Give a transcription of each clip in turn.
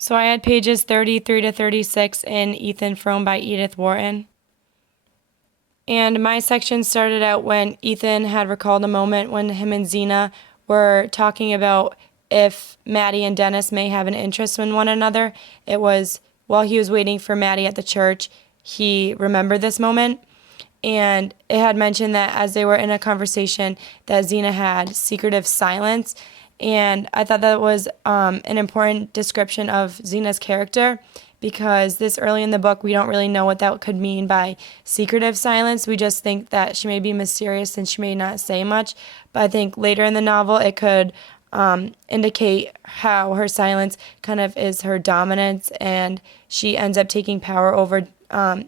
So I had pages 33 to 36 in Ethan Frome by Edith Wharton. And my section started out when Ethan had recalled a moment when him and Xena were talking about if Maddie and Dennis may have an interest in one another. It was while he was waiting for Maddie at the church, he remembered this moment. And it had mentioned that as they were in a conversation that Xena had secretive silence. And I thought that was an important description of Xena's character because this early in the book, we don't really know what that could mean by secretive silence. We just think that she may be mysterious and she may not say much. But I think later in the novel, it could indicate how her silence kind of is her dominance and she ends up taking power over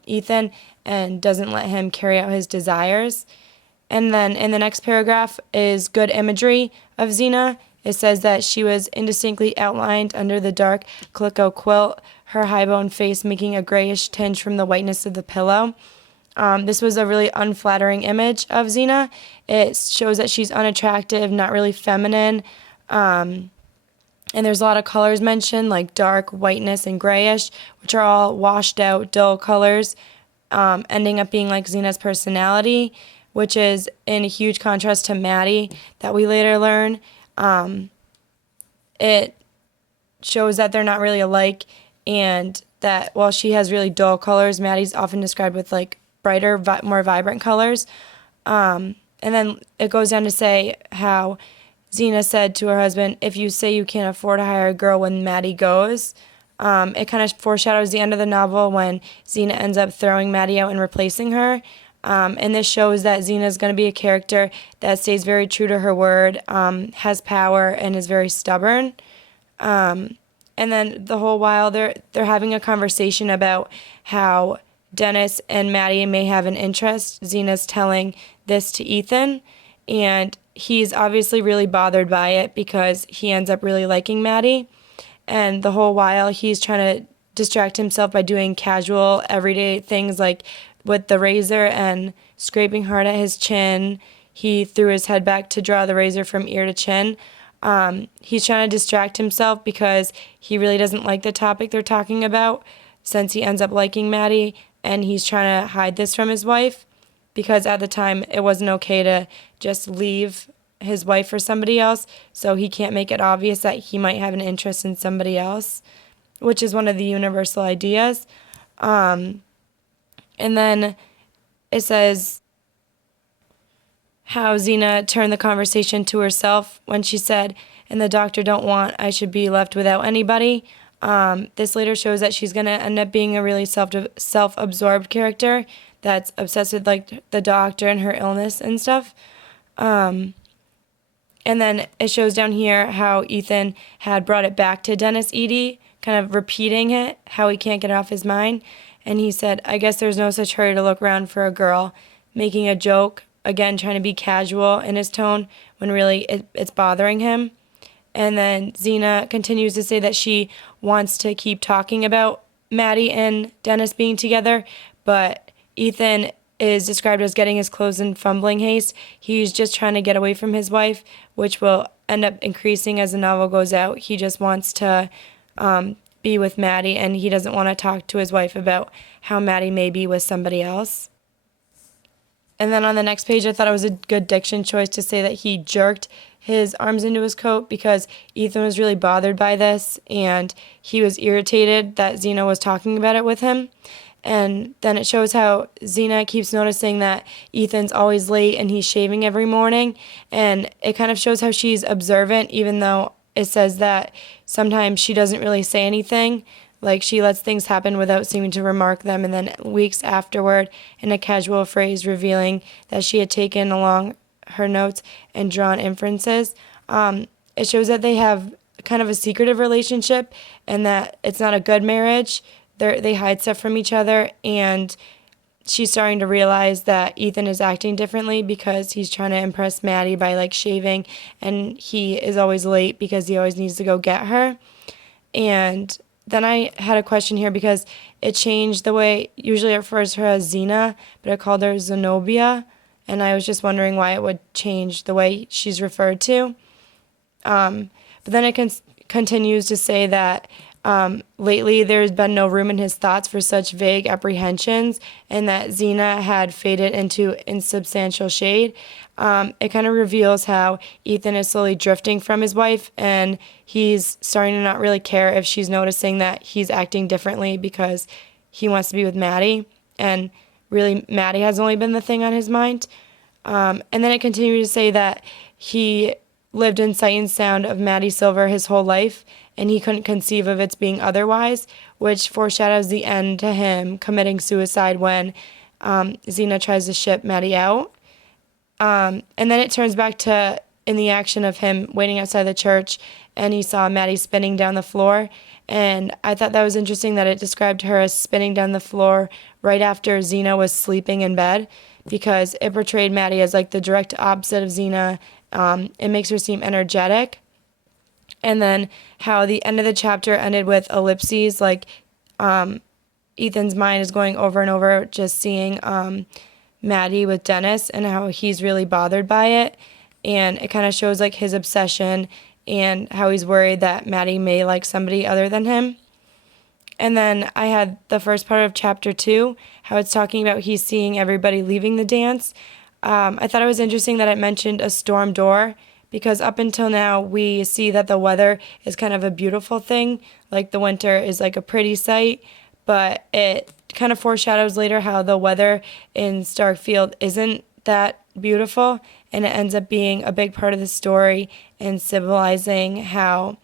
Ethan and doesn't let him carry out his desires. And then in the next paragraph is good imagery of Xena. It says that she was indistinctly outlined under the dark calico quilt, her high-boned face making a grayish tinge from the whiteness of the pillow. This was a really unflattering image of Xena. It shows that she's unattractive, not really feminine. And there's a lot of colors mentioned, like dark, whiteness, and grayish, which are all washed out, dull colors, ending up being like Xena's personality, which is in a huge contrast to Maddie that we later learn. It shows that they're not really alike and that while she has really dull colors, Maddie's often described with like brighter, more vibrant colors. And then it goes down to say how Xena said to her husband, if you say you can't afford to hire a girl when Maddie goes. It kind of foreshadows the end of the novel when Xena ends up throwing Maddie out and replacing her. And this shows that Xena is going to be a character that stays very true to her word, has power, and is very stubborn. And then the whole while they're having a conversation about how Dennis and Maddie may have an interest. Xena's telling this to Ethan, and he's obviously really bothered by it because he ends up really liking Maddie. And the whole while he's trying to distract himself by doing casual, everyday things like with the razor and scraping hard at his chin. He threw his head back to draw the razor from ear to chin. He's trying to distract himself because he really doesn't like the topic they're talking about since he ends up liking Maddie, and he's trying to hide this from his wife because at the time it wasn't okay to just leave his wife for somebody else, so he can't make it obvious that he might have an interest in somebody else, which is one of the universal ideas. And then it says how Xena turned the conversation to herself when she said, and the doctor don't want I should be left without anybody. This later shows that she's going to end up being a really self-absorbed character that's obsessed with like the doctor and her illness and stuff. And then it shows down here how Ethan had brought it back to Dennis Eady, kind of repeating it, how he can't get it off his mind. And he said, I guess there's no such hurry to look around for a girl, making a joke, again, trying to be casual in his tone when really it's bothering him. And then Xena continues to say that she wants to keep talking about Maddie and Dennis being together, but Ethan is described as getting his clothes in fumbling haste. He's just trying to get away from his wife, which will end up increasing as the novel goes out. He just wants to be with Maddie, and he doesn't want to talk to his wife about how Maddie may be with somebody else. And then on the next page, I thought it was a good diction choice to say that he jerked his arms into his coat because Ethan was really bothered by this, and he was irritated that Xena was talking about it with him. And then it shows how Xena keeps noticing that Ethan's always late and he's shaving every morning. And it kind of shows how she's observant, even though it says that sometimes she doesn't really say anything. Like she lets things happen without seeming to remark them. And then weeks afterward, in a casual phrase revealing that she had taken along her notes and drawn inferences. It shows that they have kind of a secretive relationship and that it's not a good marriage. They hide stuff from each other, and she's starting to realize that Ethan is acting differently because he's trying to impress Maddie by like shaving, and he is always late because he always needs to go get her. And then I had a question here because it changed the way, usually it refers to her as Xena, but I called her Zenobia, and I was just wondering why it would change the way she's referred to. But then it continues to say that Lately, there's been no room in his thoughts for such vague apprehensions, and that Xena had faded into insubstantial shade. It kind of reveals how Ethan is slowly drifting from his wife, and he's starting to not really care if she's noticing that he's acting differently because he wants to be with Maddie, and really, Maddie has only been the thing on his mind. And then it continued to say that he lived in sight and sound of Maddie Silver his whole life, and he couldn't conceive of its being otherwise, which foreshadows the end to him committing suicide when Xena tries to ship Maddie out. And then it turns back to in the action of him waiting outside the church, and he saw Maddie spinning down the floor. And I thought that was interesting that it described her as spinning down the floor right after Xena was sleeping in bed, because it portrayed Maddie as like the direct opposite of Xena. It makes her seem energetic. And then how the end of the chapter ended with ellipses, like Ethan's mind is going over and over just seeing Maddie with Dennis and how he's really bothered by it. And it kind of shows like his obsession and how he's worried that Maddie may like somebody other than him. And then I had the first part of chapter 2, how it's talking about he's seeing everybody leaving the dance. I thought it was interesting that it mentioned a storm door, because up until now we see that the weather is kind of a beautiful thing, like the winter is like a pretty sight, but it kind of foreshadows later how the weather in Starkfield isn't that beautiful, and it ends up being a big part of the story and symbolizing how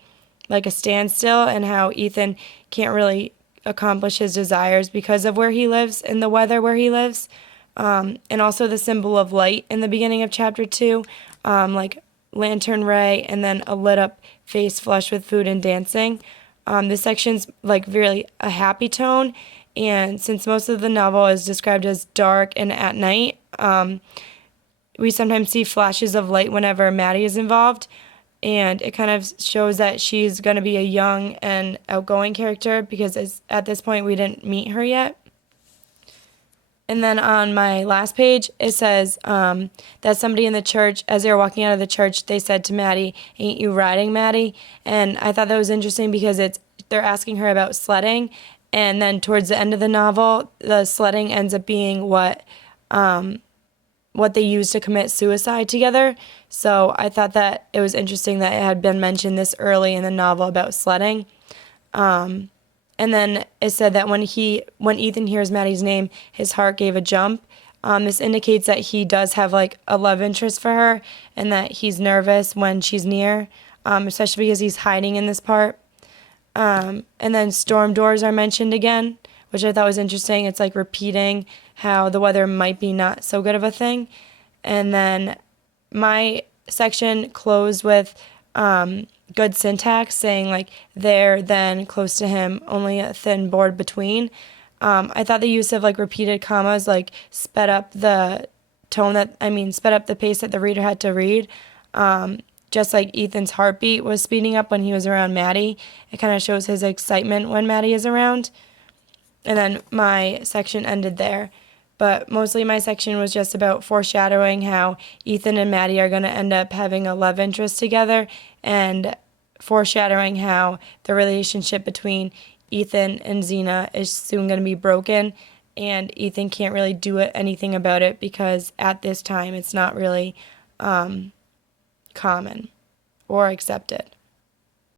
like a standstill and how Ethan can't really accomplish his desires because of where he lives and the weather where he lives. And also the symbol of light in the beginning of chapter 2, like lantern ray and then a lit up face flushed with food and dancing. This section's like really a happy tone, and since most of the novel is described as dark and at night, we sometimes see flashes of light whenever Maddie is involved, and it kind of shows that she's going to be a young and outgoing character because at this point we didn't meet her yet. And then on my last page, it says that somebody in the church, as they were walking out of the church, they said to Maddie, "Ain't you riding, Maddie?" And I thought that was interesting because they're asking her about sledding, and then towards the end of the novel, the sledding ends up being what they used to commit suicide together. So I thought that it was interesting that it had been mentioned this early in the novel about sledding. And then it said that when Ethan hears Maddie's name, his heart gave a jump. This indicates that he does have like a love interest for her and that he's nervous when she's near, especially because he's hiding in this part. And then storm doors are mentioned again, which I thought was interesting. It's like repeating how the weather might be not so good of a thing. And then my section closed with good syntax, saying like there, then, close to him, only a thin board between. I thought the use of like repeated commas like sped up the pace that the reader had to read. Just like Ethan's heartbeat was speeding up when he was around Maddie. It kind of shows his excitement when Maddie is around. And then my section ended there. But mostly my section was just about foreshadowing how Ethan and Maddie are going to end up having a love interest together, and foreshadowing how the relationship between Ethan and Xena is soon going to be broken, and Ethan can't really do anything about it because at this time it's not really common or accepted.